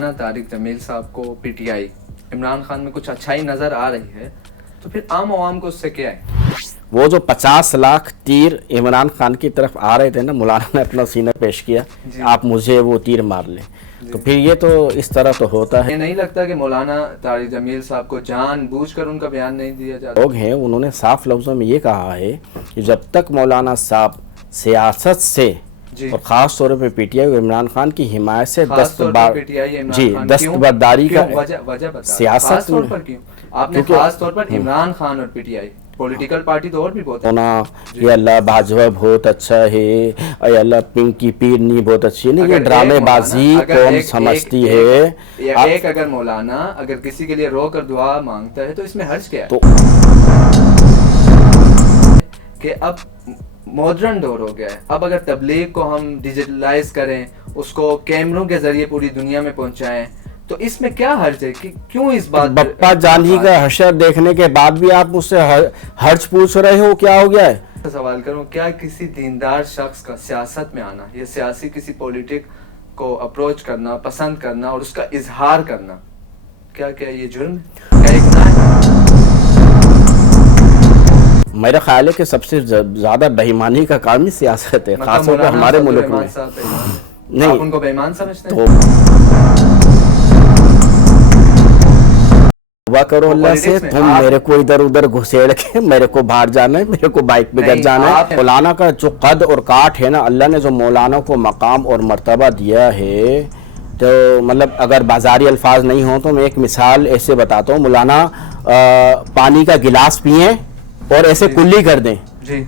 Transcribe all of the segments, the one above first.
مولانا طارق جمیل صاحب کو P T I Imran Khan میں کچھ اچھائی نظر آ رہی ہے تو پھر عام عوام کو اس سے کیا ہے؟ وہ جو 50 لاکھ تیر عمران خان کی طرف آ رہے تھے نا، مولانا نے اپنا سینہ پیش کیا، آپ مجھے وہ تیر مار لیں، تو پھر یہ تو اس طرح تو ہوتا ہے. یہ نہیں لگتا کہ مولانا طارق جمیل صاحب کو جان بوجھ کر ان کا بیان نہیں دیا جاتا؟ لوگ ہیں، انہوں نے صاف لفظوں میں یہ کہا ہے کہ جب تک مولانا صاحب سیاست سے اور خاص طور پہ پی ٹی آئی اور عمران خان کی حمایت سے دستبرداری کا سیاست میں، آپ نے خاص طور پر عمران خان اور P T I political party تو اور بھی بہت ہے، یہ اللہ باجوہ بہت اچھا ہے، اے اللہ پنکی پیرنی بہت اچھی ہے، نہیں یہ ڈرامے بازی قوم سمجھتی ہے. ایک اگر مولانا اگر کسی کے لیے رو کر دعا مانگتا ہے تو اس میں حرج کیا ہے؟ کہ اب ماڈرن دور ہو گیا ہے، اب اگر تبلیغ کو ہم ڈیجیٹلائز کریں، اس کو کیمروں کے ذریعے پوری دنیا میں پہنچائیں، تو اس میں کیا حرج ہے کہ کیوں اس بات بپا جان ہی کا حشر دیکھنے کے بعد بھی آپ مجھ سے حرج پوچھ رہے ہو؟ کیا ہو گیا ہے؟ سوال کروں، کیا کسی دیندار شخص کا سیاست میں آنا یا سیاسی کسی پولیٹک کو اپروچ کرنا، پسند کرنا اور اس کا اظہار کرنا، کیا یہ جرم ہے؟ کیا یہ گناہ ہے؟ میرا خیال ہے کہ سب سے زیادہ بےایمانی کا کام ہی سیاست ہے، خاص طور پر ہمارے ملک میں. نہیں، آپ ان کو بے ایمان سمجھتے ہیں؟ توبہ کرو اللہ سے، تم میرے کو ادھر ادھر گھسیڑ کے میرے کو باہر جانا ہے، میرے کو بائک پہ گھر جانا ہے. مولانا کا جو قد اور کاٹ ہے نا، اللہ نے جو مولانا کو مقام اور مرتبہ دیا ہے، تو مطلب اگر بازاری الفاظ نہیں ہوں تو میں ایک مثال ایسے بتاتا ہوں. مولانا پانی کا گلاس پئیں اور ایسے کلی کر دیں،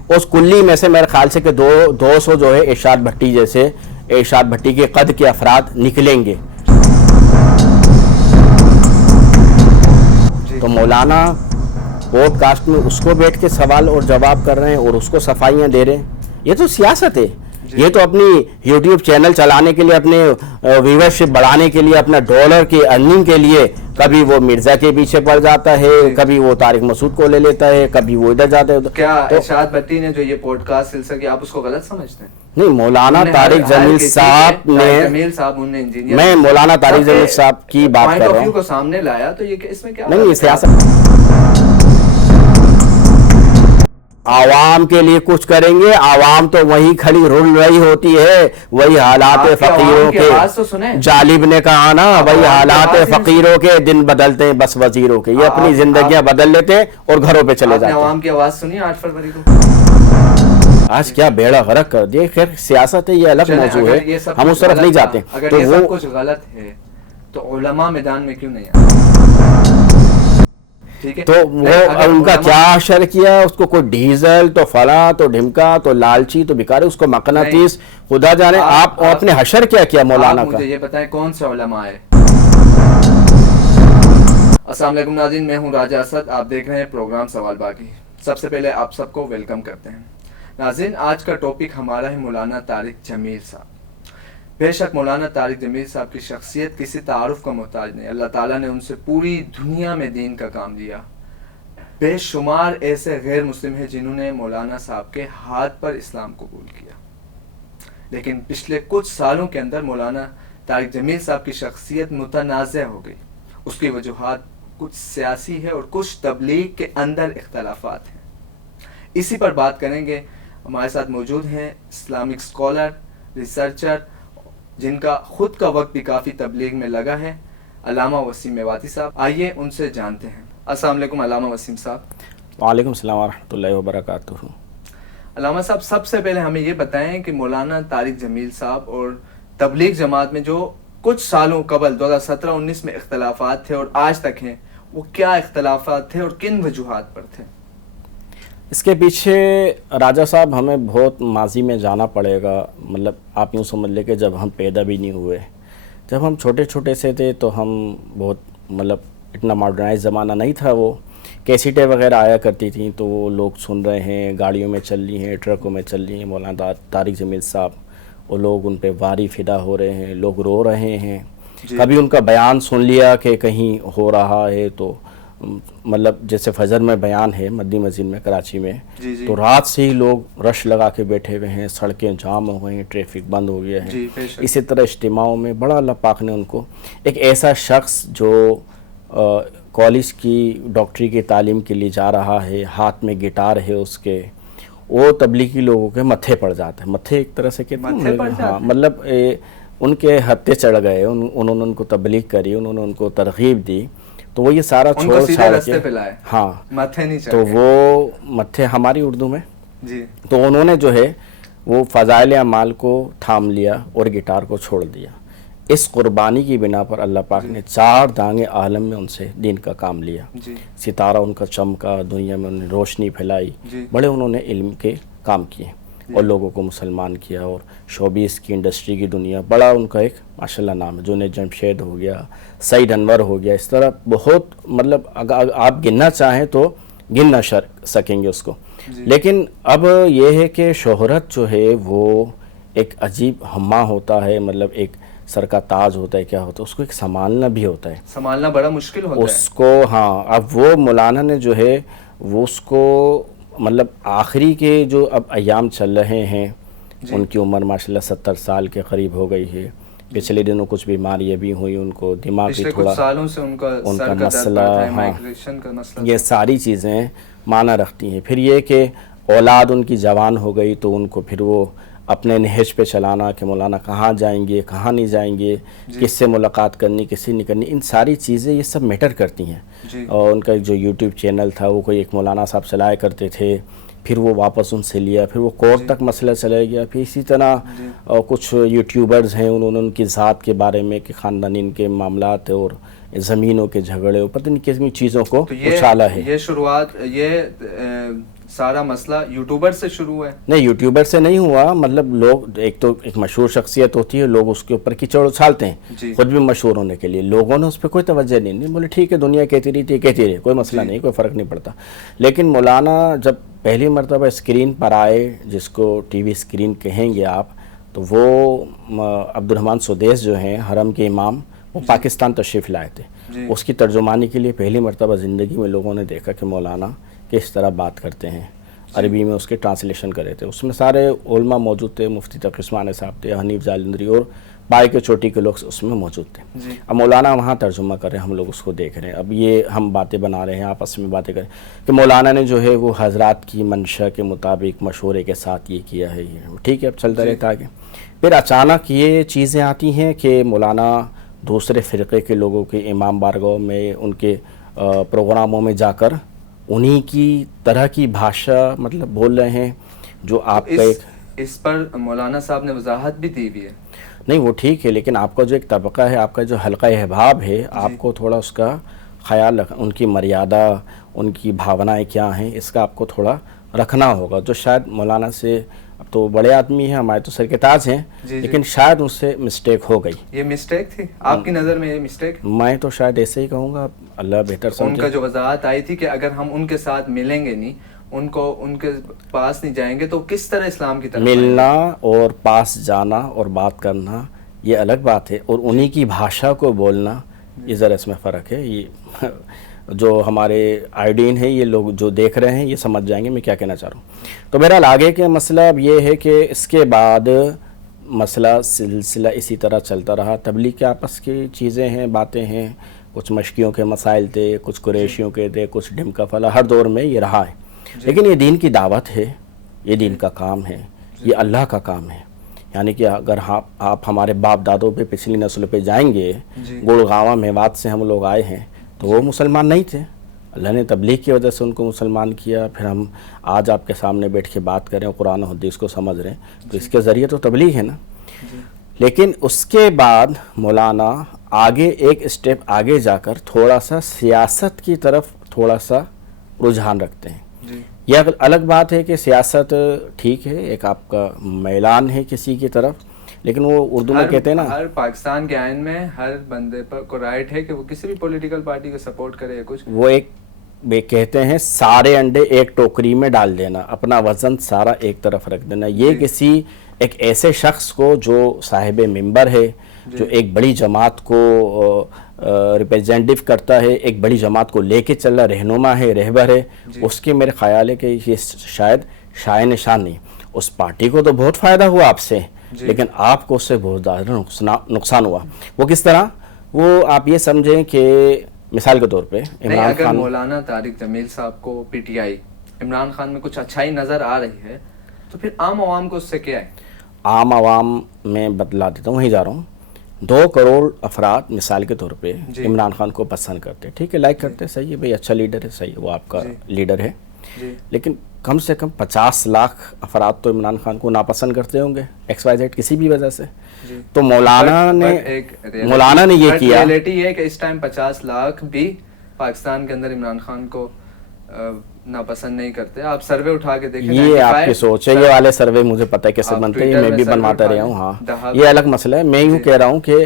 اس کلی میں سے میرے خیال سے کہ 200 جو ہے ارشاد بھٹی جیسے ارشاد بھٹی کے قد کے افراد نکلیں گے. تو مولانا پوڈ کاسٹ میں اس کو بیٹھ کے سوال اور جواب کر رہے ہیں اور اس کو صفائیاں دے رہے ہیں. یہ تو سیاست ہے. یہ تو اپنی یوٹیوب چینل چلانے کے لیے، اپنے ویورشپ بڑھانے کے لیے، اپنا ڈالر کی ارننگ کے لیے کبھی وہ مرزا کے پیچھے پڑ جاتا ہے، کبھی وہ طارق مسعود کو لے لیتا ہے، کبھی وہ ادھر جاتا ہے. کیا ارشاد بھٹی نے جو یہ پوڈ کاسٹ سلسلہ کیا، آپ اس کو غلط سمجھتے ہیں؟ نہیں، مولانا طارق جمیل صاحب نے، میں مولانا طارق جمیل صاحب کی بات کر رہا ہوں کو سامنے لایا، تو یہ اس میں کیا نہیں، سیاست عوام کے لیے کچھ کریں گے. عوام تو وہی کھڑی رل رہی ہوتی ہے، وہی حالات فقیروں کے. جالب نے کہا نا، وہی حالات فقیروں کے دن بدلتے ہیں بس وزیروں کے. یہ اپنی زندگیاں بدل لیتے ہیں اور گھروں پہ چلے جاتے ہیں. عوام کی آواز سنی 8 فروری کو؟ آج کیا بیڑا غرق کر دیا. خیر سیاست ہے، یہ الگ موضوع ہے، ہم اس طرف نہیں جاتے. اگر یہ سب کچھ غلط ہے تو علماء میدان میں کیوں نہیں آتے؟ تو وہ ان کا کیا حشر کیا؟ اس کو کوئی ڈیزل تو فلاں تو ڈھمکا تو لالچی تو بیکار، اس کو مقناطیس خدا جانے. آپ اپنے حشر کیا کیا مولانا کا؟ مجھے یہ بتائیں کون سے علماء ہے؟ السلام علیکم ناظرین، میں ہوں راجہ اسد، آپ دیکھ رہے ہیں پروگرام سوال باقی. سب سے پہلے آپ سب کو ویلکم کرتے ہیں. ناظرین، آج کا ٹاپک ہمارا ہے مولانا طارق جمیل صاحب. بے شک مولانا طارق جمیل صاحب کی شخصیت کسی تعارف کا محتاج نہیں. اللہ تعالیٰ نے ان سے پوری دنیا میں دین کا کام دیا. بے شمار ایسے غیر مسلم ہیں جنہوں نے مولانا صاحب کے ہاتھ پر اسلام قبول کیا، لیکن پچھلے کچھ سالوں کے اندر مولانا طارق جمیل صاحب کی شخصیت متنازع ہو گئی. اس کی وجوہات کچھ سیاسی ہے اور کچھ تبلیغ کے اندر اختلافات ہیں. اسی پر بات کریں گے. ہمارے ساتھ موجود ہیں اسلامک اسکالر، ریسرچر، جن کا خود کا وقت بھی کافی تبلیغ میں لگا ہے، علامہ وسیم میواتی صاحب. آئیے ان سے جانتے ہیں. السلام علیکم علامہ وسیم صاحب. وعلیکم السلام ورحمۃ اللہ وبرکاتہ. علامہ صاحب، سب سے پہلے ہمیں یہ بتائیں کہ مولانا طارق جمیل صاحب اور تبلیغ جماعت میں جو کچھ سالوں قبل 2017-19 میں اختلافات تھے اور آج تک ہیں، وہ کیا اختلافات تھے اور کن وجوہات پر تھے؟ اس کے پیچھے راجہ صاحب ہمیں بہت ماضی میں جانا پڑے گا. مطلب آپ یوں سمجھ لیں کہ جب ہم پیدا بھی نہیں ہوئے، جب ہم چھوٹے چھوٹے سے تھے تو ہم بہت مطلب اتنا ماڈرنائز زمانہ نہیں تھا. وہ کیسیٹیں وغیرہ آیا کرتی تھیں تو وہ لوگ سن رہے ہیں، گاڑیوں میں چل رہی ہیں، ٹرکوں میں چل رہی ہیں مولانا طارق جمیل صاحب، وہ لوگ ان پہ واری فدا ہو رہے ہیں، لوگ رو رہے ہیں. کبھی ان کا بیان سن لیا کہ کہیں ہو رہا ہے تو مطلب جیسے فجر میں بیان ہے مدنی مسجد میں کراچی میں، جی جی تو رات سے ہی لوگ رش لگا کے بیٹھے ہوئے ہیں، سڑکیں جام ہو گئی ہیں، ٹریفک بند ہو گیا ہے. جی بے شک. اسی طرح اجتماعوں میں بڑا اللہ پاک نے ان کو ایک ایسا شخص جو کالج کی ڈاکٹری کی تعلیم کے لیے جا رہا ہے، ہاتھ میں گٹار ہے اس کے، وہ تبلیغی لوگوں کے متھے پڑ جاتا ہے. متھے ایک طرح سے کہتے ہیں، ہاں مطلب ان کے ہتھے چڑھ گئے، انہوں نے ان کو تبلیغ کری، انہوں نے ان کو ترغیب دی، تو وہ یہ سارا چھوڑ چھاڑ کے، ہاں متھے نہیں تو وہ متھے ہماری اردو میں جی، تو انہوں نے جو ہے وہ فضائل اعمال کو تھام لیا اور گٹار کو چھوڑ دیا. اس قربانی کی بنا پر اللہ پاک نے 4 دانگے عالم میں ان سے دین کا کام لیا. ستارہ ان کا چمکا، دنیا میں انہوں نے روشنی پھیلائی، بڑے انہوں نے علم کے کام کیے اور لوگوں کو مسلمان کیا. اور شوبیز کی انڈسٹری کی دنیا بڑا ان کا ایک ماشاءاللہ نام ہے. جنید جمشید ہو گیا، سعید انور ہو گیا، اس طرح بہت مطلب اگر آپ گننا چاہیں تو گن نہ سکیں گے اس کو. لیکن اب یہ ہے کہ شہرت جو ہے وہ ایک عجیب ہمہ ہوتا ہے، مطلب ایک سر کا تاج ہوتا ہے، کیا ہوتا ہے، اس کو ایک سنبھالنا بھی ہوتا ہے، سنبھالنا بڑا مشکل ہوتا ہے اس کو. ہاں اب وہ مولانا نے جو ہے وہ اس کو مطلب آخری کے جو اب ایام چل رہے ہیں، ان کی عمر ماشاءاللہ 70 سال کے قریب ہو گئی ہے. پچھلے دنوں کچھ بیماریاں بھی ہوئی ان کو، دماغی تھوڑا سالوں سے ان کا مسئلہ، ہاں یہ ساری چیزیں معنی رکھتی ہیں. پھر یہ کہ اولاد ان کی جوان ہو گئی تو ان کو پھر وہ اپنے نہج پہ چلانا کہ مولانا کہاں جائیں گے، کہاں نہیں جائیں گے، کس سے ملاقات کرنی، کس سے نہیں کرنی، ان ساری چیزیں یہ سب میٹر کرتی ہیں. اور ان کا جو یوٹیوب چینل تھا وہ کوئی ایک مولانا صاحب چلایا کرتے تھے، پھر وہ واپس ان سے لیا، پھر وہ کورٹ تک مسئلہ چلا گیا. پھر اسی طرح کچھ یوٹیوبرز ہیں، انہوں نے ان کی ذات کے بارے میں کہ خاندانی ان کے معاملات اور زمینوں کے جھگڑے اور پتہ نہیں کتنی چیزوں کو اچھالا ہے. یہ شروعات، یہ سارا مسئلہ یوٹیوبر سے شروع ہے؟ نہیں، یوٹیوبر سے نہیں ہوا. مطلب لوگ ایک تو ایک مشہور شخصیت ہوتی ہے، لوگ اس کے اوپر کیچڑ اچھالتے ہیں خود بھی مشہور ہونے کے لیے. لوگوں نے اس پہ کوئی توجہ نہیں بولے ٹھیک ہے دنیا کہتی رہی تھی، کہتی رہے، کوئی مسئلہ نہیں، کوئی فرق نہیں پڑتا. لیکن مولانا جب پہلی مرتبہ اسکرین پر آئے، جس کو ٹی وی اسکرین کہیں گے آپ، تو وہ عبد الرحمن سدیس جو ہیں حرم کے امام، وہ پاکستان تشریف لائے تھے. اس کی ترجمانی کے لیے پہلی مرتبہ زندگی میں لوگوں نے دیکھا کہ مولانا کس طرح بات کرتے ہیں. عربی میں اس کے ٹرانسلیشن کرے تھے، اس میں سارے علماء موجود تھے، مفتی تقی عثمانی صاحب تھے، حنیف جالندری اور بائی کے چوٹی کے لوگ اس میں موجود تھے. اب مولانا وہاں ترجمہ کر رہے ہیں، ہم لوگ اس کو دیکھ رہے ہیں. اب یہ ہم باتیں بنا رہے ہیں، آپس میں باتیں کریں کہ مولانا نے جو ہے وہ حضرات کی منشا کے مطابق مشورے کے ساتھ یہ کیا ہے. یہ ٹھیک ہے، اب چلتا رہتا آگے. پھر اچانک یہ چیزیں آتی ہیں کہ مولانا دوسرے فرقے کے لوگوں کے امام بارگاہ میں، ان کے پروگراموں میں جا کر انہی کی طرح کی بھاشا مطلب بول رہے ہیں جو آپ کا ایک. اس پر مولانا صاحب نے وضاحت بھی دی ہوئی ہے. نہیں وہ ٹھیک ہے، لیکن آپ کا جو ایک طبقہ ہے، آپ کا جو حلقہ احباب ہے، آپ کو تھوڑا اس کا خیال رکھنا، ان کی مریادہ، ان کی بھاونائیں کیا ہیں، اس کا آپ کو تھوڑا رکھنا ہوگا. جو شاید مولانا سے، اب تو بڑے آدمی ہیں، ہمارے تو سر کے تاج ہیں، لیکن شاید ان سے مسٹیک ہو گئی. یہ مسٹیک تھی آپ کی نظر میں؟ یہ مسٹیک میں تو شاید ایسے ہی کہوں گا، اللہ بہتر سمجھے. ان کا جو وضاحت آئی تھی کہ اگر ہم ان کے ساتھ ملیں گے نہیں، ان کے پاس نہیں جائیں گے تو کس طرح اسلام کی طرف ملنا اور پاس جانا اور بات کرنا یہ الگ بات ہے، اور انہی کی بھاشا کو بولنا یہ ذرا اس میں فرق ہے. یہ جو ہمارے آئیڈین ہے، یہ لوگ جو دیکھ رہے ہیں یہ سمجھ جائیں گے میں کیا کہنا چاہ رہا ہوں. تو بہرحال آگے کے مسئلہ اب یہ ہے کہ اس کے بعد مسئلہ سلسلہ اسی طرح چلتا رہا. تبلیغ کے آپس کی چیزیں ہیں، باتیں ہیں، کچھ مشکیوں کے مسائل تھے، کچھ قریشیوں کے تھے، کچھ ڈھمکا پھلا، ہر دور میں یہ رہا ہے. لیکن یہ دین کی دعوت ہے، یہ دین کا کام ہے، یہ اللہ کا کام ہے. یعنی کہ اگر آپ ہمارے باپ دادوں پہ، پچھلی نسل پہ جائیں گے، گڑگاواں میوات سے ہم لوگ آئے ہیں، تو وہ مسلمان نہیں تھے. اللہ نے تبلیغ کی وجہ سے ان کو مسلمان کیا. پھر ہم آج آپ کے سامنے بیٹھ کے بات کریں، قرآن و حدیث کو سمجھ رہے ہیں، تو اس کے ذریعے تو تبلیغ ہے نا. لیکن اس کے بعد مولانا آگے ایک اسٹیپ آگے جا کر تھوڑا سا سیاست کی طرف تھوڑا سا رجحان رکھتے ہیں. یہ الگ بات ہے کہ سیاست ٹھیک ہے، ایک آپ کا میلان ہے کسی کی طرف، لیکن وہ اردو میں کہتے ہیں نا، ہر پاکستان کے آئین میں ہر بندے پر کو رائٹ ہے کہ وہ کسی بھی پولیٹیکل پارٹی کو سپورٹ کرے یا کچھ. وہ ایک کہتے ہیں سارے انڈے ایک ٹوکری میں ڈال دینا، اپنا وزن سارا ایک طرف رکھ دینا. یہ کسی ایک ایسے شخص کو جو صاحب منبر ہے، جو ایک بڑی جماعت کو ریپرزینٹیو کرتا ہے، ایک بڑی جماعت کو لے کے چل رہا، رہنما ہے، رہبر ہے، اس کے میرے خیال ہے کہ یہ شاید شائع نشان نہیں. اس پارٹی کو تو بہت فائدہ ہوا آپ سے، لیکن آپ کو اس سے بہت زیادہ نقصان ہوا. وہ کس طرح؟ وہ آپ یہ سمجھیں کہ مثال کے طور پہ عمران اگر خان، مولانا طارق جمیل صاحب کو P T I Imran Khan میں کچھ اچھائی نظر آ رہی ہے تو پھر عام عوام کو اس سے کیا ہے؟ عام عوام میں بتلا دیتا ہوں، وہیں جا رہا ہوں. 2 کروڑ افراد مثال کے طور پہ عمران خان کو پسند کرتے، ٹھیک ہے، لائک کرتے، صحیح ہے بھائی، اچھا لیڈر ہے، صحیح ہے، وہ آپ کا لیڈر ہے. لیکن کم سے کم 50 لاکھ افراد تو عمران خان کو ناپسند کرتے ہوں گے ایکس وائی زیڈ کسی بھی وجہ سے. تو مولانا نے یہ کیا. ریئلٹی یہ ہے کہ اس ٹائم 50 لاکھ بھی پاکستان کے اندر عمران خان کو ناپسند نہیں کرتے. آپ سروے اٹھا کے دیکھیں، یہ آپ کی سوچ ہے، یہ والے سروے مجھے پتہ ہے کیسے بنتے ہیں، میں بھی بنواتا رہا ہوں. ہاں، یہ الگ مسئلہ ہے. میں یوں کہہ رہا ہوں کہ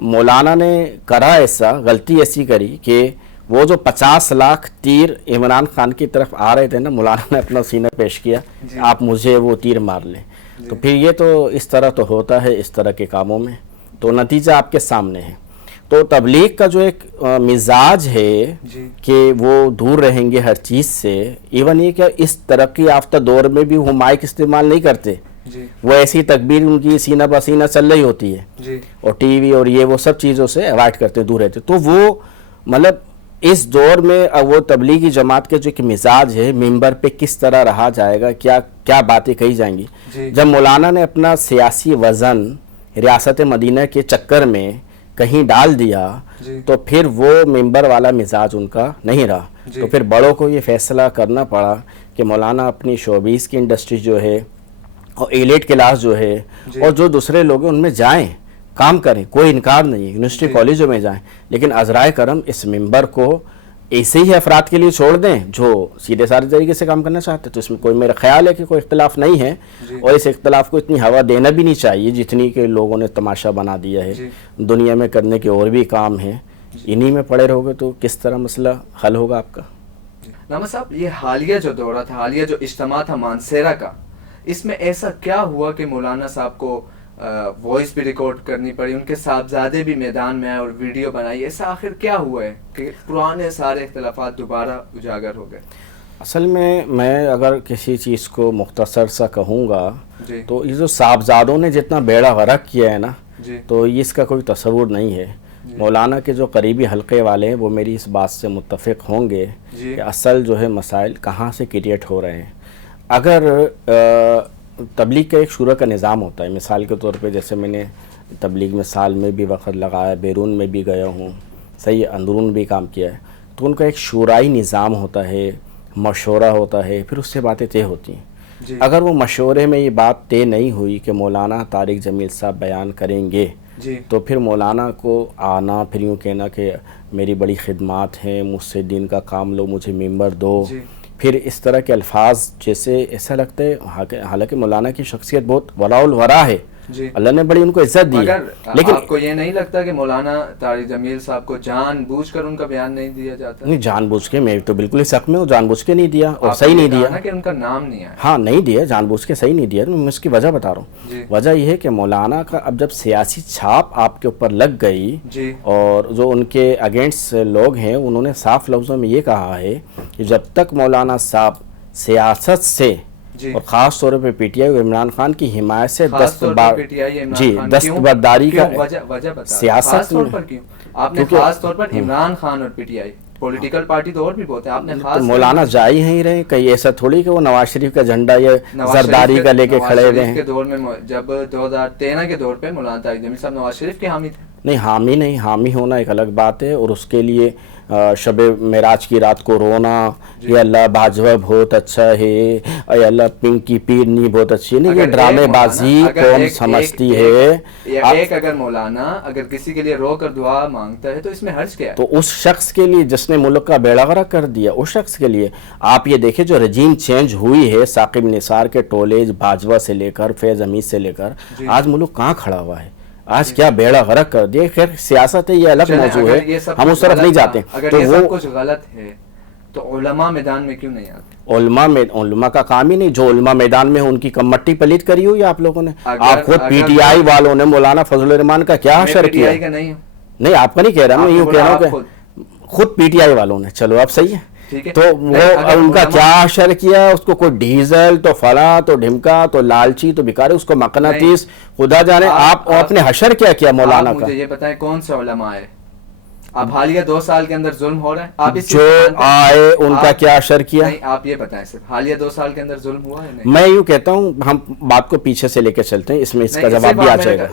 مولانا نے کرا ایسا، غلطی ایسی کری کہ وہ جو 50 لاکھ تیر عمران خان کی طرف آ رہے تھے نا، مولانا نے اپنا سینہ پیش کیا، آپ مجھے وہ تیر مار لیں. تو پھر یہ تو اس طرح تو ہوتا ہے اس طرح کے کاموں میں، تو نتیجہ آپ کے سامنے ہے. تو تبلیغ کا جو ایک مزاج ہے کہ وہ دور رہیں گے ہر چیز سے، ایون یہ کہ اس ترقی یافتہ دور میں بھی وہ مائک استعمال نہیں کرتے، وہ ایسی تکبیر ان کی سینہ بہ سینہ چل رہی ہوتی ہے، اور ٹی وی اور یہ وہ سب چیزوں سے اوائڈ کرتے، دور رہتے. تو وہ مطلب اس دور میں وہ تبلیغی جماعت کے جو ایک مزاج ہے، ممبر پہ کس طرح رہا جائے گا، کیا باتیں کہی جائیں گی. جب مولانا نے اپنا سیاسی وزن ریاست مدینہ کے چکر میں کہیں ڈال دیا تو پھر وہ ممبر والا مزاج ان کا نہیں رہا. تو پھر بڑوں کو یہ فیصلہ کرنا پڑا کہ مولانا اپنی شوبیز کی انڈسٹری جو ہے اور ایلیٹ کلاس جو ہے اور جو دوسرے لوگ ہیں ان میں جائیں، کام کریں، کوئی انکار نہیں ہے، یونیورسٹی کالجوں میں جائیں، لیکن عذرائے کرم اس ممبر کو ایسے ہی افراد کے لیے چھوڑ دیں جو سیدھے سادے طریقے سے کام کرنا چاہتے. تو اس میں کوئی میرا خیال ہے کہ کوئی اختلاف نہیں ہے، اور اس اختلاف کو اتنی ہوا دینا بھی نہیں چاہیے جتنی کہ لوگوں نے تماشا بنا دیا ہے. دنیا میں کرنے کے اور بھی کام ہیں، انہی میں پڑے رہو گے تو کس طرح مسئلہ حل ہوگا آپ کا. نعمت صاحب، یہ حالیہ جو دورہ تھا، حالیہ جو اجتماع تھا مانسیرا کا، اس میں ایسا کیا ہوا کہ مولانا صاحب کو وائس بھی ریکارڈ کرنی پڑی، ان کے صاحبزادے بھی میدان میں آئے اور ویڈیو بنائی؟ ایسا آخر کیا ہوا ہے کہ پرانے سارے اختلافات دوبارہ اجاگر ہو گئے؟ اصل میں اگر کسی چیز کو مختصر سا کہوں گا تو یہ جو صاحبزادوں نے جتنا بیڑا غرق کیا ہے نا، تو اس کا کوئی تصور نہیں ہے. مولانا کے جو قریبی حلقے والے ہیں وہ میری اس بات سے متفق ہوں گے کہ اصل جو ہے مسائل کہاں سے کریٹ ہو رہے ہیں. اگر تبلیغ کا ایک شورا کا نظام ہوتا ہے، مثال کے طور پہ جیسے میں نے تبلیغ میں سال میں بھی وقت لگایا، بیرون میں بھی گیا ہوں، صحیح اندرون بھی کام کیا ہے، تو ان کا ایک شورائی نظام ہوتا ہے، مشورہ ہوتا ہے، پھر اس سے باتیں طے ہوتی ہیں. اگر وہ مشورے میں یہ بات طے نہیں ہوئی کہ مولانا طارق جمیل صاحب بیان کریں گے، تو پھر مولانا کو آنا، پھر یوں کہنا کہ میری بڑی خدمات ہیں، مجھ سے دین کا کام لو، مجھے ممبر دو، پھر اس طرح کے الفاظ جیسے ایسا لگتا ہے، حالانکہ مولانا کی شخصیت بہت وراء الورا ہے، اللہ نے بڑی ان کو عزت دی ہے، لیکن آپ کو یہ نہیں لگتا کہ مولانا طارق جمیل صاحب کو جان بوجھ کر ان کا بیان نہیں دیا جاتا؟ نہیں، جان بوجھ کے، میں تو بالکل اس حق میں ہوں، جان بوجھ کے نہیں دیا اور صحیح نہیں دیا کہ ان کا نام نہیں آیا. ہاں، نہیں دیا، جان بوجھ کے صحیح نہیں دیا. میں اس کی وجہ بتا رہا ہوں. وجہ یہ ہے کہ مولانا کا اب جب سیاسی چھاپ آپ کے اوپر لگ گئی اور جو ان کے اگینسٹ لوگ ہیں انہوں نے صاف لفظوں میں یہ کہا ہے کہ جب تک مولانا صاحب سیاست سے اور خاص طور پہ پی ٹی آئی اور عمران خان کی حمایت سے دستبرداری کا سیاست آپ نے خاص طور پر عمران خان اور P T I, political party تو اور بھی بہت ہیں، آپ نے خاص مولانا جا ہی نہیں رہے کہیں، ایسا تھوڑی کہ وہ نواز شریف کا جھنڈا یا زرداری کا لے کے کھڑے ہوئے ہیں. کے دور میں جب 2013 کے دور پہ مولانا طارق جمیل صاحب نواز شریف کے حامی تھے. نہیں، حامی نہیں، حامی ہونا ایک الگ بات ہے، اور اس کے لیے شب معراج کی رات کو رونا، یا اللہ باجوہ بہت اچھا ہے، اے اللہ پنک کی پیرنی بہت اچھی ہے، نہیں، یہ ڈرامے بازی قوم سمجھتی ہے. ایک اگر مولانا اگر کسی کے لیے رو کر دعا مانگتا ہے تو اس میں حرج کیا ہے؟ تو اس شخص کے لیے جس نے ملک کا بیڑا غرق کر دیا، اس شخص کے لیے آپ یہ دیکھیں جو رجیم چینج ہوئی ہے، ثاقب نثار کے ٹولے باجوہ سے لے کر فیض حمید سے لے کر آج ملک کہاں کھڑا ہوا ہے، آج کیا بیڑا غرق کر دیا. خیر سیاست ہے، یہ الگ موضوع ہے، ہم اس طرف نہیں جاتے. اگر یہ سب کچھ غلط ہے تو علماء میدان میں کیوں نہیں آتے؟ علماء کا کام ہی نہیں، جو علماء میدان میں ان کی مٹی پلیت کری ہوئی آپ لوگوں نے. آپ خود پی ٹی آئی والوں نے مولانا فضل الرحمان کا کیا حشر کیا؟ نہیں آپ کا نہیں کہہ رہا، میں یوں کہہ رہا ہوں کہ خود پی ٹی آئی والوں نے، چلو اب صحیح ہے، تو وہ ان کا کیا حشر کیا، اس کو کوئی ڈیزل تو فلاں تو ڈھمکا تو لالچی تو بیکار، اس کو مقناطیس خدا جانے، آپ اپنے حشر کیا کیا مولانا کا؟ مجھے یہ بتائیں کون سے علماء آئے؟ اب حالیہ 2 سال کے اندر ظلم ہو رہا ہے، آپ جو آئے ان کا کیا حشر کیا؟ نہیں آپ یہ بتائیں صرف حالیہ 2 سال کے اندر ظلم ہوا ہے؟ میں یوں کہتا ہوں ہم بات کو پیچھے سے لے کے چلتے ہیں، اس میں اس کا جواب بھی آ جائے گا،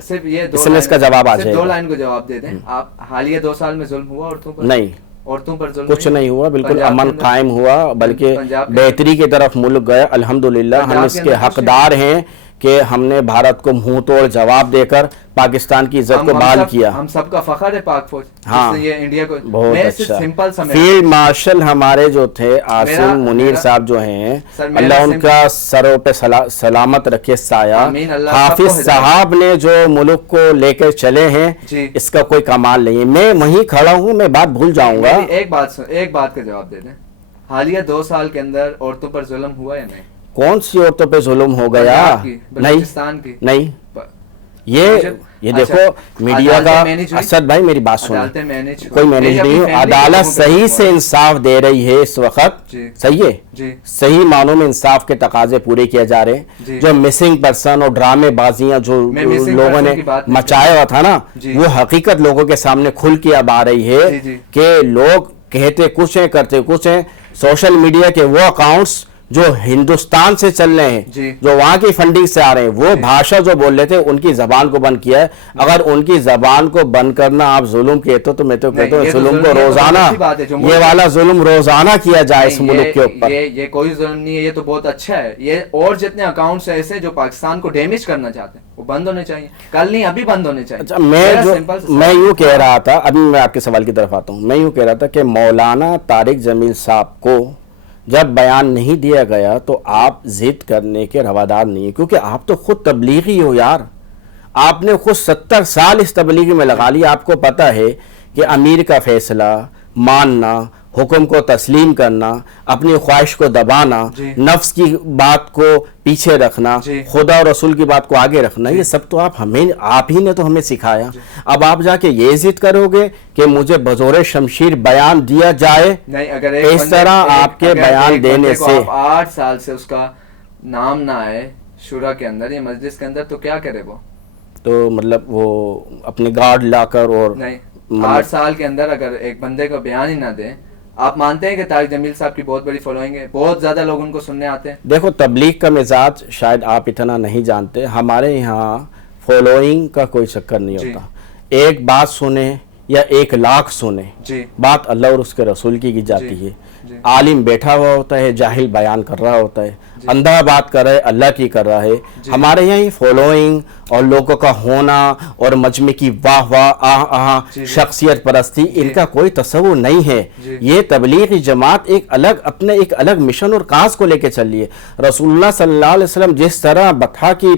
اس میں اس کا جواب آ جائے گا، 2 لائن کو جواب دے دیں آپ، حالیہ 2 سال میں ظلم ہوا عورتوں پر؟ نہیں، عورتوں پر ظلم کچھ نہیں ہوا، بالکل امن قائم ہوا، بلکہ بہتری کی طرف ملک گیا، الحمدللہ ہم اس کے حقدار ہیں کہ ہم نے بھارت کو منہ توڑ جواب دے کر پاکستان کی عزت کو بحال کیا۔ ہم سب کا فخر ہے پاک فوج، ہاں یہ انڈیا کو بہت اچھا، فیلڈ مارشل ہمارے جو تھے عاصم منیر صاحب جو ہیں، اللہ ان کا سروں پہ سلامت رکھے سایہ، حافظ صاحب نے جو ملک کو لے کے چلے ہیں اس کا کوئی کمال نہیں ہے، میں وہیں کھڑا ہوں، میں بات بھول جاؤں گا۔ ایک بات کا جواب دے دیں، حالیہ 2 سال کے اندر عورتوں پر ظلم ہوا یا نہیں؟ کون سی عورتوں پہ ظلم ہو گیا؟ نہیں، یہ دیکھو میڈیا کا، اسد بھائی میری بات سنیں، کوئی مینج نہیں ہو، عدالت صحیح سے انصاف دے رہی ہے اس وقت، صحیح ہے، صحیح معنوں میں انصاف کے تقاضے پورے کیے جا رہے ہیں، جو مسنگ پرسن اور ڈرامے بازیاں جو لوگوں نے مچایا ہوا تھا نا، وہ حقیقت لوگوں کے سامنے کھل کے اب آ رہی ہے کہ لوگ کہتے کچھ ہیں کرتے کچھ ہیں، سوشل میڈیا کے وہ اکاؤنٹس جو ہندوستان سے چل رہے ہیں، جو وہاں کی فنڈنگ سے آ رہے ہیں، وہ بھاشا جو بول رہے تھے ان کی زبان کو بند کیا ہے۔ اگر ان کی زبان کو بند کرنا آپ ظلم کہتے تو میں تو کہتا ہوں ظلم کو روزانہ، یہ والا ظلم روزانہ کیا جائے اس ملک کے اوپر۔ یہ کوئی ظلم نہیں ہے، یہ تو بہت اچھا ہے، یہ اور جتنے اکاؤنٹس ایسے جو پاکستان کو ڈیمیج کرنا چاہتے ہیں وہ بند ہونے چاہیے، کل نہیں ابھی بند ہونے چاہیے۔ اچھا میں یوں کہہ رہا تھا، ابھی میں آپ کے سوال کی طرف آتا ہوں، میں یوں کہہ رہا تھا کہ مولانا طارق جمیل صاحب کو جب بیان نہیں دیا گیا تو آپ ضد کرنے کے روادار نہیں ہیں، کیونکہ آپ تو خود تبلیغی ہو یار، آپ نے خود 70 سال اس تبلیغی میں لگا لی، آپ کو پتہ ہے کہ امیر کا فیصلہ ماننا، حکم کو تسلیم کرنا، اپنی خواہش کو دبانا، نفس کی بات کو پیچھے رکھنا، خدا اور رسول کی بات کو آگے رکھنا، یہ سب تو آپ ہی نے تو ہمیں سکھایا۔ اب آپ جا کے یہ ضد کرو گے کہ مجھے بزور شمشیر بیان دیا جائے؟ اس طرح آپ کے بیان دینے سے 8 سال سے اس کا نام نہ آئے شورا کے اندر یا مجلس کے اندر تو کیا کرے وہ؟ تو مطلب وہ اپنے گارڈ لا کر، اور نہیں 8 سال کے اندر اگر ایک بندے کو بیان ہی نہ دیں، آپ مانتے ہیں کہ طارق جمیل صاحب کی بہت بڑی فالوئنگ ہے، بہت زیادہ لوگ ان کو سننے آتے ہیں؟ دیکھو تبلیغ کا مزاج شاید آپ اتنا نہیں جانتے، ہمارے یہاں فالوئنگ کا کوئی چکر نہیں ہوتا، ایک بات سنیں یا 1 لاکھ سنیں، بات اللہ اور اس کے رسول کی جاتی ہے، عالم بیٹھا ہوا ہوتا ہے، جاہل بیان کر رہا ہوتا ہے، اندھا بات کر رہا ہے، اللہ کی کر رہا ہے۔ ہمارے یہاں ہی فالوئنگ اور لوگوں کا ہونا اور مجمع کی واہ واہ شخصیت پرستی، ان کا کوئی تصور نہیں ہے۔ یہ تبلیغی جماعت اپنے ایک الگ مشن اور کاز کو لے کے چل رہی ہے۔ رسول اللہ صلی اللہ علیہ وسلم جس طرح بطحا کی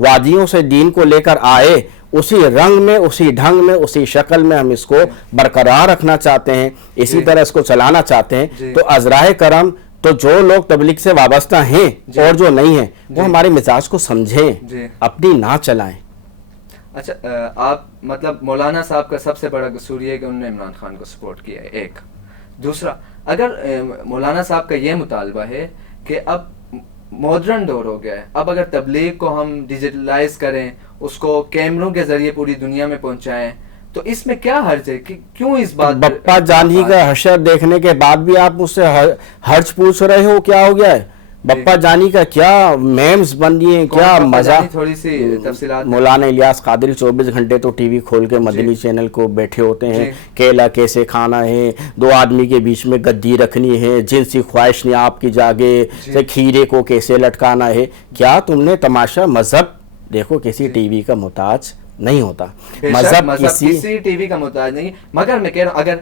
وادیوں سے دین کو لے کر آئے، اسی رنگ میں، اسی ڈھنگ میں، اسی شکل میں ہم اس کو برقرار رکھنا چاہتے ہیں، اسی طرح اس کو چلانا چاہتے ہیں۔ تو عذرائے کرم، تو جو لوگ تبلیغ سے وابستہ ہیں اور جو نہیں ہیں، وہ ہمارے مزاج کو سمجھیں، اپنی نہ چلائیں۔ اچھا آپ مطلب مولانا صاحب کا سب سے بڑا قصور یہ ہے کہ انہوں نے عمران خان کو سپورٹ کیا ہے، ایک دوسرا، اگر مولانا صاحب کا یہ مطالبہ ہے کہ اب ماڈرن دور ہو گیا ہے، اب اگر تبلیغ کو ہم ڈیجیٹلائز کریں، اس کو کیمروں کے ذریعے پوری دنیا میں پہنچائیں، تو اس میں کیا حرج ہے؟ کیوں اس بات بپا جانی کا حشر دیکھنے کے بعد بھی آپ مجھ سے حرج پوچھ رہے ہو؟ کیا ہو گیا ہے؟ بپا جانی کا کیا میمز بن دیے ہیں، کیا مزہ۔ تھوڑی سی تفصیلات۔ مولانا الیاس قادری 24 گھنٹے تو ٹی وی کھول کے مدنی چینل کو بیٹھے ہوتے ہیں، کیلا کیسے کھانا ہے، 2 آدمی کے بیچ میں گدی رکھنی ہے، جنسی خواہش نہیں آپ کی جاگے، کھیرے کو کیسے لٹکانا ہے۔ کیا تم نے تماشا؟ مذہب دیکھو کسی ٹی وی کا محتاج نہیں ہوتا، مذہب کسی ٹی وی کا محتاج نہیں، مگر میں کہہ رہا ہوں اگر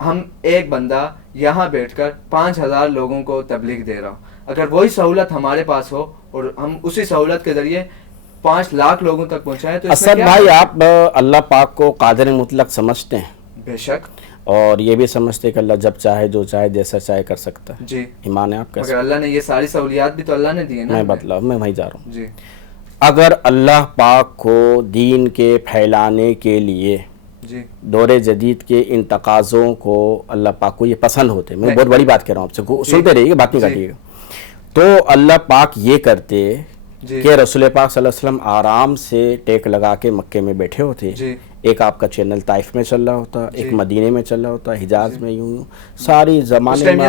ہم ایک بندہ یہاں بیٹھ کر 5000 لوگوں کو تبلیغ دے رہا ہوں، اگر وہی سہولت ہمارے پاس ہو اور ہم اسی سہولت کے ذریعے 5 لاکھ لوگوں تک پہنچائیں تو اسد بھائی آپ اللہ پاک کو قادر مطلق سمجھتے ہیں؟ بے شک، اور یہ بھی سمجھتے کہ اللہ جب چاہے جو چاہے جیسا چاہے کر سکتا ہے۔ جی ایمان ہے آپ کا؟ مگر اللہ نے یہ ساری سہولیات بھی تو اللہ نے دی ہیں نا۔ میں وہیں جا رہا ہوں۔ جی اگر اللہ پاک کو دین کے پھیلانے کے لیے جی دور جدید کے ان تقاضوں کو اللہ پاک کو یہ پسند ہوتے ہیں. میں بہت بڑی بات کہہ رہا ہوں آپ سے, سنتے رہیے گا, بات نہیں کاٹیے گا. تو اللہ پاک یہ کرتے کہ رسول پاک صلی اللہ علیہ وسلم آرام سے ٹیک لگا کے مکے میں بیٹھے ہوتے. ایک آپ کا چینل طائف میں چل رہا ہوتا, ایک مدینے میں چل رہا ہوتا, حجاز میں, یوں ساری زمانے میں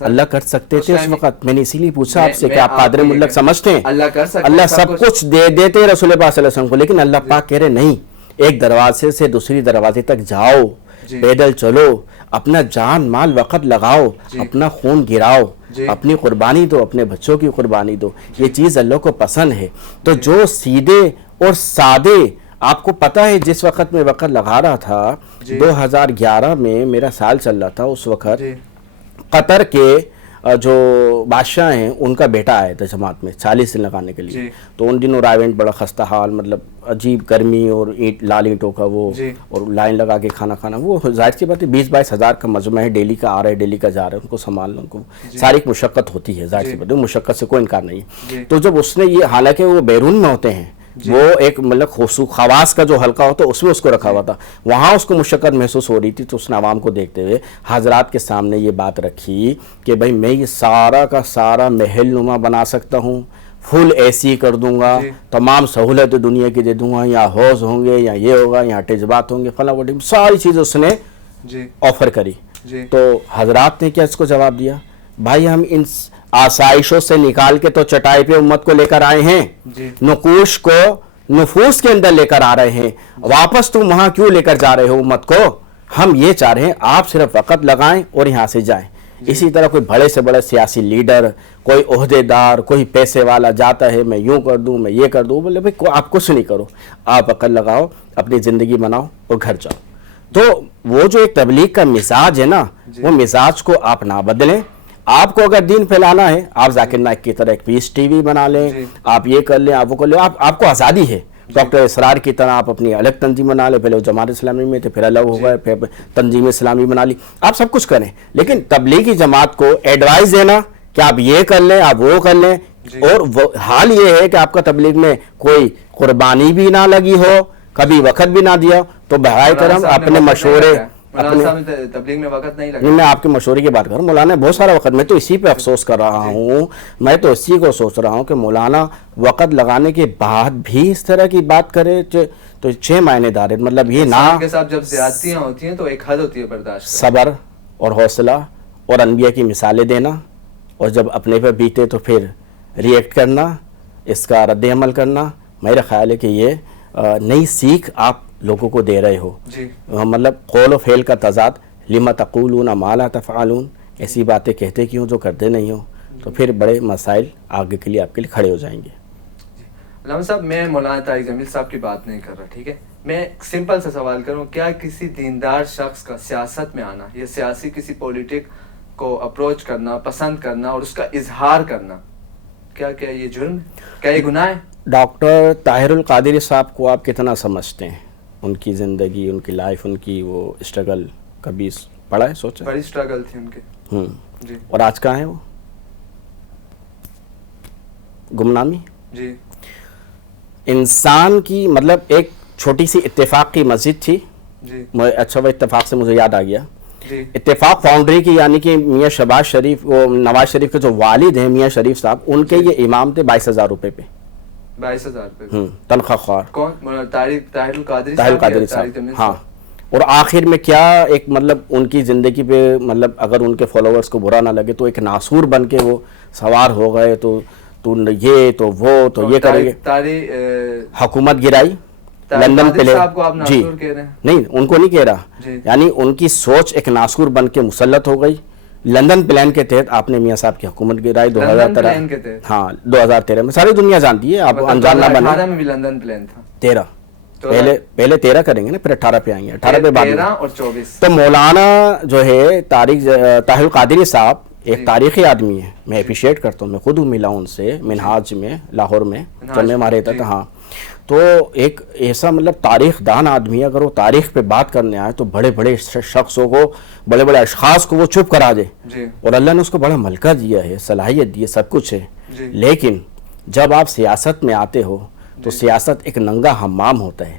اللہ کر سکتے تھے اس وقت. میں نے اسی لیے پوچھا آپ سے کہ آپ قادر مطلق سمجھتے ہیں اللہ سب کچھ دے دیتے رسول پاک صلی اللہ علیہ وسلم کو, لیکن اللہ پاک کہہ رہے نہیں, ایک دروازے سے دوسری دروازے تک جاؤ, پیدل چلو, اپنا جان مال وقت لگاؤ, اپنا خون گراؤ, اپنی قربانی دو, اپنے بچوں کی قربانی دو. یہ چیز اللہ کو پسند ہے. تو جو سیدھے اور سادے, آپ کو پتہ ہے جس وقت میں وقت لگا رہا تھا 2011 میں میرا سال چل رہا تھا, اس وقت قطر کے جو بادشاہ ہیں ان کا بیٹا آیا تھا جماعت میں 40 دن لگانے کے لیے. تو ان دنوں رائیونٹ بڑا خستہ حال, مطلب عجیب گرمی اور اینٹ لال اینٹوں کا وہ, اور لائن لگا کے کھانا کھانا. وہ ظاہر سی بات ہے 20-22 ہزار کا مجمع ہے, ڈیلی کا آ رہا ہے ڈیلی کا جا رہا ہے, ان کو سنبھالنا, ان کو ساری ایک مشقت ہوتی ہے, ظاہر سی بات ہے, مشقت سے کوئی انکار نہیں ہے. تو جب اس نے یہ, حالانکہ وہ بیرون میں ہوتے ہیں, وہ ایک مطلب خواص کا جو حلقہ ہوتا ہے اس میں اس کو رکھا ہوا تھا, وہاں اس کو مشقت محسوس ہو رہی تھی. تو اس نے عوام کو دیکھتے ہوئے حضرات کے سامنے یہ بات رکھی کہ بھائی میں یہ سارا کا سارا محل نما بنا سکتا ہوں, فل اے سی کر دوں گا, تمام سہولت دنیا کی دے دوں گا, یہاں حوض ہوں گے, یا یہ ہوگا, یہاں ٹجبات ہوں گے, فلاں وٹی, ساری چیزیں اس نے آفر کری. تو حضرات نے کیا اس کو جواب دیا, بھائی ہم ان آسائشوں سے نکال کے تو چٹائی پہ امت کو لے کر آئے ہیں, نقوش کو نفوس کے اندر لے کر آ رہے ہیں, واپس تم وہاں کیوں لے کر جا رہے ہو امت کو؟ ہم یہ چاہ رہے ہیں آپ صرف وقت لگائیں اور یہاں سے جائیں. اسی طرح کوئی بڑے سے بڑے سیاسی لیڈر, کوئی عہدے دار, کوئی پیسے والا جاتا ہے میں یوں کر دوں, میں یہ کر دوں, بولے بھائی آپ کچھ نہیں کرو, آپ وقت لگاؤ, اپنی زندگی بناؤ اور گھر جاؤ. تو وہ جو ایک تبلیغ کا مزاج ہے نا, وہ مزاج کو آپ نہ بدلیں. آپ کو اگر دین پھیلانا ہے, آپ ذاکر نائک کی طرح ایک پیس ٹی وی بنا لیں, آپ یہ کر لیں, آپ وہ کر لیں, آپ کو آزادی ہے. ڈاکٹر اسرار کی طرح آپ اپنی الگ تنظیم بنا لیں, پہلے وہ جماعت اسلامی میں تھے, پھر الگ ہو گئے, پھر تنظیم اسلامی بنا لی, آپ سب کچھ کریں. لیکن تبلیغی جماعت کو ایڈوائز دینا کہ آپ یہ کر لیں, آپ وہ کر لیں, اور حال یہ ہے کہ آپ کا تبلیغ میں کوئی قربانی بھی نہ لگی ہو, کبھی وقت بھی نہ دیا, تو بہائے کرم اپنے مشورے, تبلیغ میں وقت نہیں لگا. میں آپ کے مشورے کی بات کر رہا ہوں. مولانا بہت سارا وقت, میں تو اسی پہ افسوس کر رہا ہوں, میں تو اسی کو سوچ رہا ہوں کہ مولانا وقت لگانے کے بعد بھی اس طرح کی بات کرے تو 6 معنی دار ہے. مطلب یہ نہ کے ساتھ جب زیادتیاں ہوتی ہیں تو ایک حد ہوتی ہے برداشت, صبر اور حوصلہ اور انبیاء کی مثالیں دینا, اور جب اپنے پہ بیتے تو پھر ریئیکٹ کرنا, اس کا رد عمل کرنا. میرا خیال ہے کہ یہ نئی سیکھ آپ لوگوں کو دے رہے ہو. مطلب قول و فعل کا تضاد, لما تقولون ما لا تفعلون, ایسی باتیں کہتے کیوں جو کرتے نہیں ہو, تو پھر بڑے مسائل آگے کے لیے آپ کے لیے کھڑے ہو جائیں گے. علامہ صاحب, میں مولانا طارق جمیل صاحب کی بات نہیں کر رہا, ٹھیک ہے, میں سمپل سا سوال کروں, کیا کسی دیندار شخص کا سیاست میں آنا یا سیاسی کسی پولیٹک کو اپروچ کرنا, پسند کرنا اور اس کا اظہار کرنا, کیا یہ جرم ہے, کیا یہ گناہ ہے؟ ڈاکٹر طاہر القادری صاحب کو آپ کتنا سمجھتے ہیں؟ ان کی زندگی, ان کی لائف, ان کی وہ اسٹرگل کبھی پڑھا ہے, سوچا؟ بڑی اسٹرگل تھی ان کے. اور آج کہاں ہے وہ؟ گمنامی. انسان کی, مطلب ایک چھوٹی سی اتفاق کی مسجد تھی, اچھا وہ اتفاق سے مجھے یاد آ گیا, اتفاق فاؤنڈری کی, یعنی کہ میاں شہباز شریف, وہ نواز شریف کے جو والد ہیں میاں شریف صاحب, ان کے یہ امام تھے 22,000 روپے پہ, 22,000 تنخواہ خوار. کون؟ طاہر القادری صاحب. ہاں. اور آخر میں کیا ایک, مطلب ان کی زندگی پہ, مطلب اگر ان کے فالوورز کو برا نہ لگے تو ایک ناسور بن کے وہ سوار ہو گئے, تو یہ تو وہ تو یہ کریں گے. حکومت گرائی لندن پہ. جی نہیں, ان کو نہیں کہہ رہا, یعنی ان کی سوچ ایک ناسور بن کے مسلط ہو گئی. لندن پلان کے تحت آپ نے میاں صاحب کی حکومت گرائی 2013. ہاں 2013 میں, ساری دنیا جانتی ہے, آپ انجان نہ بنا. 18 میں بھی لندن پلان تھا. 13 پہلے 13 کریں گے نا, پھر 18 پہ آئیں گے, 18 پہ بعد 13 اور 24. تو مولانا جو ہے طاہر القادری صاحب ایک تاریخی آدمی ہے, میں اپریشیٹ کرتا ہوں, میں خود ملا ان سے منہاج میں لاہور میں جب میں وہاں رہتا تھا. ہاں, تو ایک ایسا مطلب تاریخ دان آدمی ہے, اگر وہ تاریخ پہ بات کرنے آئے تو بڑے بڑے شخصوں کو, بڑے بڑے اشخاص کو وہ چپ کرا دے, اور اللہ نے اس کو بڑا ملکہ دیا ہے, صلاحیت دی ہے, سب کچھ ہے. لیکن جب آپ سیاست میں آتے ہو تو سیاست ایک ننگا حمام ہوتا ہے,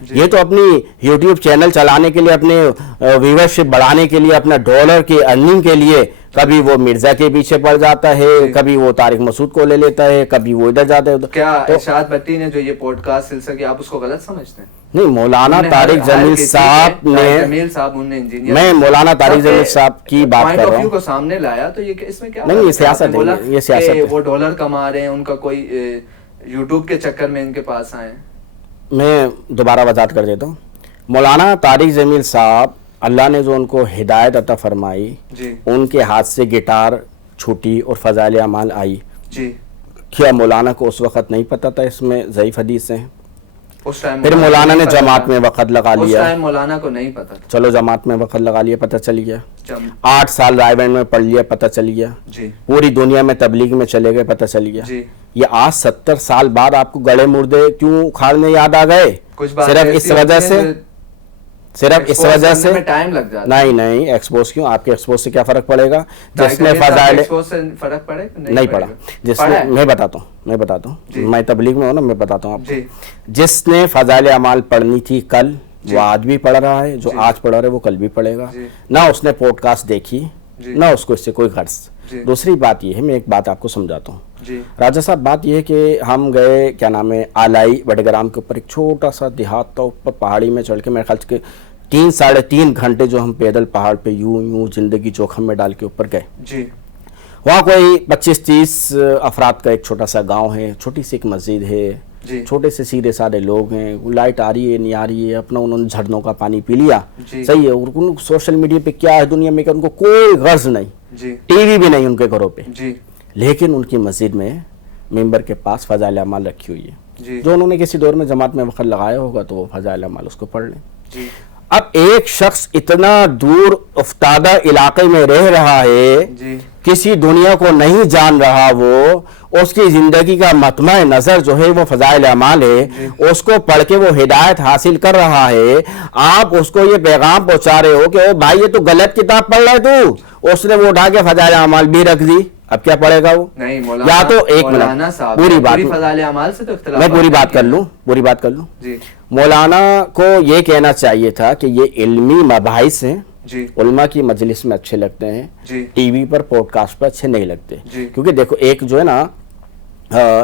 یہ تو اپنی یوٹیوب چینل چلانے کے لیے, اپنے ویورشپ بڑھانے کے لیے, اپنا ڈالر کی ارننگ کے لیے کبھی وہ مرزا کے پیچھے پڑ جاتا ہے, کبھی وہ طارق مسعود کو لے لیتا ہے, کبھی وہ ادھر جاتا ہے. کیا ارشاد بھٹی نے جو یہ پوڈ کاسٹ سلسلہ کیا, آپ اس کو غلط سمجھتے ہیں؟ نہیں, مولانا طارق جمیل صاحب نے, میں مولانا طارق جمیل صاحب کی بات کر رہا ہوں کو سامنے لایا, تو یہ اس میں کیا نہیں, یہ سیاست ہے, یہ سیاست ہے. وہ ڈالر کما رہے ہیں, ان کا کوئی یوٹیوب کے چکر میں ان کے پاس آئے. میں دوبارہ وضاحت کر دیتا ہوں. مولانا طارق جمیل صاحب, اللہ نے جو ان کو ہدایت عطا فرمائی, ان کے ہاتھ سے گٹار چھوٹی اور فضائل اعمال آئی, کیا مولانا کو اس وقت نہیں پتا تھا اس میں ضعیف حدیث ہیں؟ پھر مولانا نے جماعت میں وقت لگا لیا, مولانا کو نہیں پتا, چلو جماعت میں وقت لگا لیا, پتہ چل گیا. 8 سال رائے بینڈ میں پڑھ لیا, پتہ چل گیا. پوری دنیا میں تبلیغ میں چلے گئے, پتہ چل گیا. یہ آج 70 سال بعد آپ کو گڑے مردے کیوں اکھاڑنے یاد آ گئے؟ صرف اس وجہ سے, صرف اس وجہ سے ٹائم لگ جاتا. نہیں, ایکسپوز کیوں, آپ کے ایکسپوز سے کیا فرق پڑے گا؟ جس نے فضائل نہیں پڑھا, جس نے, میں بتاتا ہوں, میں تبلیغ میں ہوں نا, میں بتاتا ہوں آپ کو. جس نے فضائل اعمال پڑھنی تھی کل, وہ آج بھی پڑھ رہا ہے, جو آج پڑھ رہا ہے وہ کل بھی پڑھے گا. نہ اس نے پوڈ کاسٹ دیکھی, نہ اس کو اس سے کوئی غرض. دوسری بات یہ ہے, میں ایک بات آپ کو سمجھاتا ہوں راجہ صاحب. بات یہ ہے کہ ہم گئے, کیا نام ہے, آلائی بڑگرام کے اوپر, ایک چھوٹا سا دیہات تھا, اوپر پہاڑی میں چڑھ کے میرے خیال سے 3-3.5 گھنٹے جو ہم پیدل پہاڑ پہ یوں زندگی جوخم میں ڈال کے اوپر گئے. وہاں کوئی 25-30 افراد کا ایک چھوٹا سا گاؤں ہے, چھوٹی سی ایک مسجد ہے, چھوٹے سے سیدھے سادے لوگ ہیں, لائٹ آ رہی ہے نہیں آ رہی ہے, اپنا انہوں نے جھرنوں کا پانی پی لیا, صحیح ہے. اور سوشل میڈیا پہ کیا ہے دنیا میں کہ ان کو کوئی غرض نہیں, ٹی وی بھی نہیں ان کے گھروں پہ, لیکن ان کی مسجد میں ممبر کے پاس فضائل اعمال رکھی ہوئی ہے. جو انہوں نے کسی دور میں جماعت میں وقت لگایا ہوگا تو وہ فضائل اعمال اس کو پڑھ لیں. اب ایک شخص اتنا دور افتادہ علاقے میں رہ رہا ہے, کسی دنیا کو نہیں جان رہا, وہ اس کی زندگی کا مطمع نظر جو ہے وہ فضائل اعمال ہے, اس کو پڑھ کے وہ ہدایت حاصل کر رہا ہے. آپ اس کو یہ پیغام پہنچا رہے ہو کہ او بھائی یہ تو غلط کتاب پڑھ رہا ہے تو, اس نے وہ اٹھا کے فضائل اعمال بھی رکھ دی. اب کیا پڑھے گا وہ؟ یا تو ایک منٹ, پوری بات میں پوری بات کر لوں. مولانا کو یہ کہنا چاہیے تھا کہ یہ علمی مباحث ہیں, علماء کی مجلس میں اچھے لگتے ہیں, ٹی وی پر پوڈ کاسٹ پر اچھے نہیں لگتے. کیونکہ دیکھو, ایک جو ہے نا,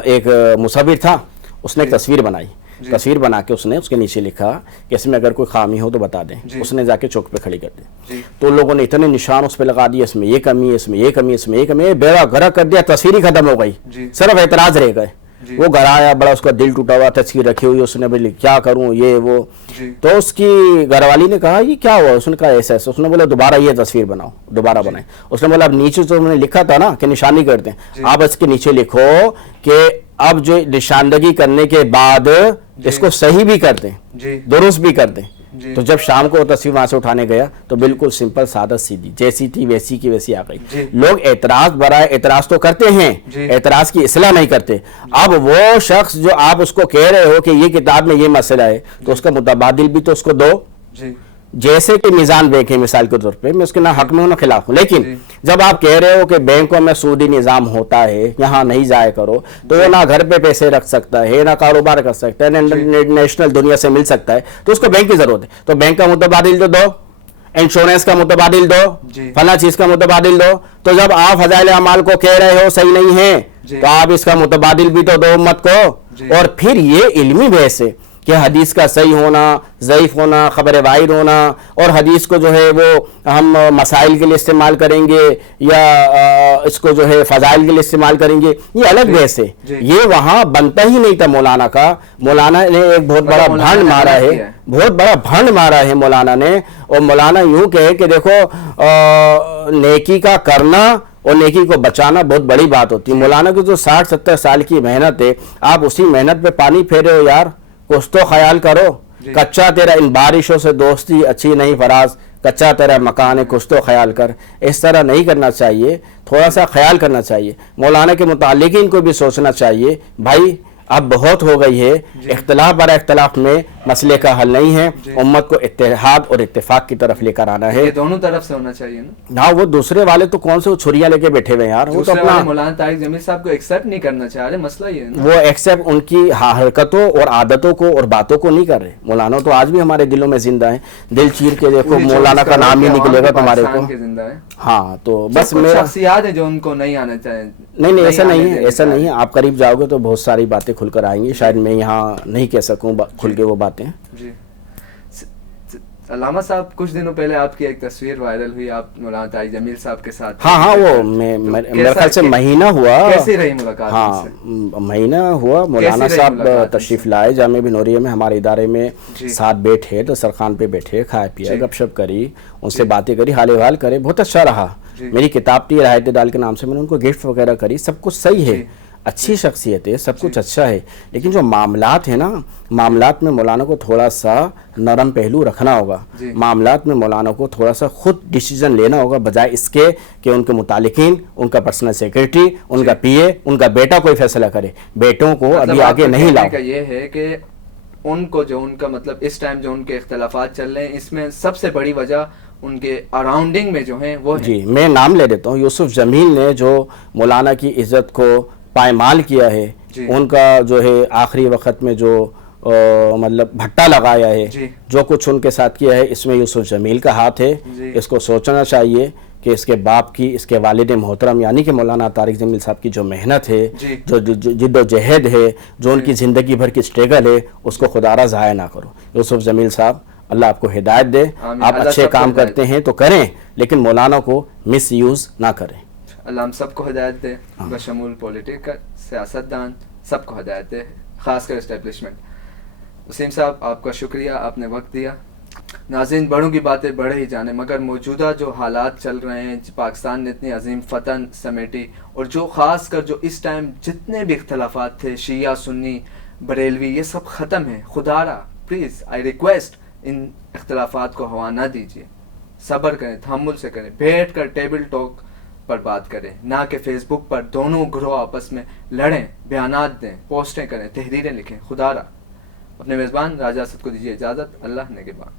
ایک مصور تھا, اس نے ایک تصویر بنائی, تصویر بنا کے اس نے اس کے نیچے لکھا کہ اس میں اگر کوئی خامی ہو تو بتا دیں. اس نے جا کے چوک پہ کھڑی کر دی, تو لوگوں نے اتنے نشان اس پہ لگا دیے, اس میں یہ کمی ہے, اس میں یہ کمی ہے, اس میں یہ کمی ہے, بیڑا غرق کر دیا, تصویر ہی ختم ہو گئی, صرف اعتراض رہ گئے. وہ گھر آیا, بڑا اس کا دل ٹوٹا ہوا, تصویر رکھی ہوئی, اس نے بولی کیا کروں یہ وہ. تو اس کی گھر والی نے کہا یہ کیا ہوا, اس نے کہا ایسا ایسا. اس نے بولا دوبارہ یہ تصویر بناؤ, دوبارہ بنائیں. اس نے بولا اب نیچے جو میں نے لکھا تھا نا کہ نشانی کرتے ہیں, آپ اس کے نیچے لکھو کہ اب جو نشاندگی کرنے کے بعد اس کو صحیح بھی کر دیں, درست بھی کر دیں. تو جب شام کو وہ تصویر وہاں سے اٹھانے گیا تو بالکل سمپل سادہ سیدھی جیسی تھی ویسی کی ویسی آ گئی. لوگ اعتراض برائے اعتراض تو کرتے ہیں, اعتراض کی اصلاح نہیں کرتے. اب وہ شخص جو آپ اس کو کہہ رہے ہو کہ یہ کتاب میں یہ مسئلہ ہے, تو اس کا متبادل بھی تو اس کو دو. جیسے کہ میزان بینک ہے مثال کے طور پہ, میں اس کے نہ حق میں ہوں نہ خلاف ہوں, لیکن جب آپ کہہ رہے ہو کہ بینکوں میں سودی نظام ہوتا ہے, یہاں نہیں ضائع کرو, تو وہ نہ گھر پہ پیسے رکھ سکتا ہے, نہ کاروبار کر سکتا ہے, نہ نیشنل دنیا سے مل سکتا ہے, تو اس کو بینک کی ضرورت ہے. تو بینک کا متبادل تو دو, انشورنس کا متبادل دو, فلاں چیز کا متبادل دو. تو جب آپ فضائل اعمال کو کہہ رہے ہو صحیح نہیں ہے, تو آپ اس کا متبادل بھی تو دو امت کو. اور پھر یہ علمی بحث ہے کہ حدیث کا صحیح ہونا, ضعیف ہونا, خبر واحد ہونا, اور حدیث کو جو ہے وہ ہم مسائل کے لیے استعمال کریں گے یا اس کو جو ہے فضائل کے لیے استعمال کریں گے, یہ الگ بحث ہے. یہ وہاں بنتا ہی نہیں تھا مولانا کا. مولانا نے ایک بہت بڑا بھنڈ مارا ہے, بہت بڑا بھنڈ مارا ہے مولانا نے. اور مولانا یوں کہے کہ دیکھو نیکی کا کرنا اور نیکی کو بچانا بہت بڑی بات ہوتی ہے. مولانا کی جو 60-70 سال کی محنت ہے, آپ اسی محنت پہ پانی پھیرے ہو یار, کچھ تو خیال کرو. کچا تیرا ان بارشوں سے دوستی اچھی نہیں فراز, کچا تیرا مکان ہے کچھ تو خیال کر. اس طرح نہیں کرنا چاہیے, تھوڑا سا خیال کرنا چاہیے. مولانا کے متعلقین کو بھی سوچنا چاہیے بھائی اب بہت ہو گئی ہے, اختلاف برا اختلاف میں مسئلے کا حل نہیں ہے. امت کو اتحاد اور اتفاق کی طرف لے کر آنا ہے. یہ دونوں طرف سے ہونا چاہیے نا. ہاں وہ دوسرے والے تو کون سے وہ چھریاں لے کے بیٹھے ہوئے ہیں یار, وہ تو اپنا مولانا طارق جمیل صاحب کو ایکسیپٹ نہیں کرنا چاہ رہے, مسئلہ یہ ہے. وہ ایکسیپٹ ان کی حرکتوں اور عادتوں کو اور باتوں کو نہیں کر رہے. مولانا تو آج بھی ہمارے دلوں میں زندہ ہیں. دل چیر کے دیکھو مولانا کا نام ہی نکلے گا تمہارے کو. ہاں تو بس میرا شخصیات ہے جو ان کو نہیں آنا چاہیے. نہیں ایسا نہیں ہے, ایسا نہیں ہے. آپ قریب جاؤ گے تو بہت ساری باتیں کھل کر آئیں گی. شاید میں یہاں نہیں کہہ سکوں کھل کے وہ باتیں. جی علامہ صاحب, کچھ دنوں پہلے آپ کی ایک تصویر وائرل ہوئی, آپ مولانا طارق جمیل صاحب کے ساتھ. ہاں وہ میرے خیال سے مہینہ ہوا. کیسی رہی ملاقات؟ ہاں مہینہ ہوا. مولانا صاحب تشریف لائے جامعہ بنوریہ میں ہمارے ادارے میں. ساتھ بیٹھے دسترخوان پہ بیٹھے, کھایا پیا, گپ شپ کری, ان سے باتیں کری, حال احوال کرے. بہت اچھا رہا. میری کتاب تھی رائے اعتدال کے نام سے, میں نے ان کو گفٹ وغیرہ کری. سب کچھ صحیح ہے, اچھی شخصیت ہے, سب کچھ اچھا ہے. لیکن جو معاملات ہیں نا, معاملات میں مولانا کو تھوڑا سا نرم پہلو رکھنا ہوگا. معاملات میں مولانا کو تھوڑا سا خود ڈیسیجن لینا ہوگا, بجائے اس کے کہ ان کے متعلقین, ان کا پرسنل سیکریٹری, ان کا پی اے, ان کا بیٹا کوئی فیصلہ کرے. بیٹوں کو ابھی آگے نہیں لاؤ. یہ ہے کہ ان کو جو ان کا مطلب اس ٹائم جو ان کے اختلافات چل رہے ہیں, اس میں سب سے بڑی وجہ ان کے اراؤنڈنگ میں جو ہیں وہ. جی میں نام لے دیتا ہوں. یوسف جمیل نے جو مولانا کی عزت کو پائمال کیا ہے, ان کا جو ہے آخری وقت میں جو مطلب بھٹا لگایا ہے, جو کچھ ان کے ساتھ کیا ہے, اس میں یوسف جمیل کا ہاتھ ہے. اس کو سوچنا چاہیے کہ اس کے باپ کی, اس کے والد محترم یعنی کہ مولانا طارق جمیل صاحب کی جو محنت ہے, جو جد و جہد ہے, جو ان کی زندگی بھر کی اسٹرگل ہے, اس کو خدا را ضائع نہ کرو. یوسف جمیل صاحب اللہ آپ کو ہدایت دے. آپ اچھے کام کرتے ہیں تو کریں, لیکن مولانا کو مس یوز نہ کریں. اللہ ہم سب کو ہدایت دے, بشمول پولیٹیکل, سیاستدان, سب کو ہدایت دے, خاص کر اسٹیبلشمنٹ. وسیم صاحب آپ کا شکریہ, آپ نے وقت دیا. ناظرین, بڑوں کی باتیں بڑے ہی جانے, مگر موجودہ جو حالات چل رہے ہیں, پاکستان نے اتنی عظیم فتح سمیٹی, اور جو خاص کر جو اس ٹائم جتنے بھی اختلافات تھے, شیعہ سنی بریلوی, یہ سب ختم ہیں. خدا را پلیز آئی ریکویسٹ, ان اختلافات کو ہوا نہ دیجیے. صبر کریں, تحمل سے کریں, بیٹھ کر ٹیبل ٹاک پر بات کریں, نہ کہ فیس بک پر دونوں گروہ آپس میں لڑیں, بیانات دیں, پوسٹیں کریں, تحریریں لکھیں. خدا را اپنے میزبان راجہ اسد کو دیجیے اجازت. اللہ نگہبان.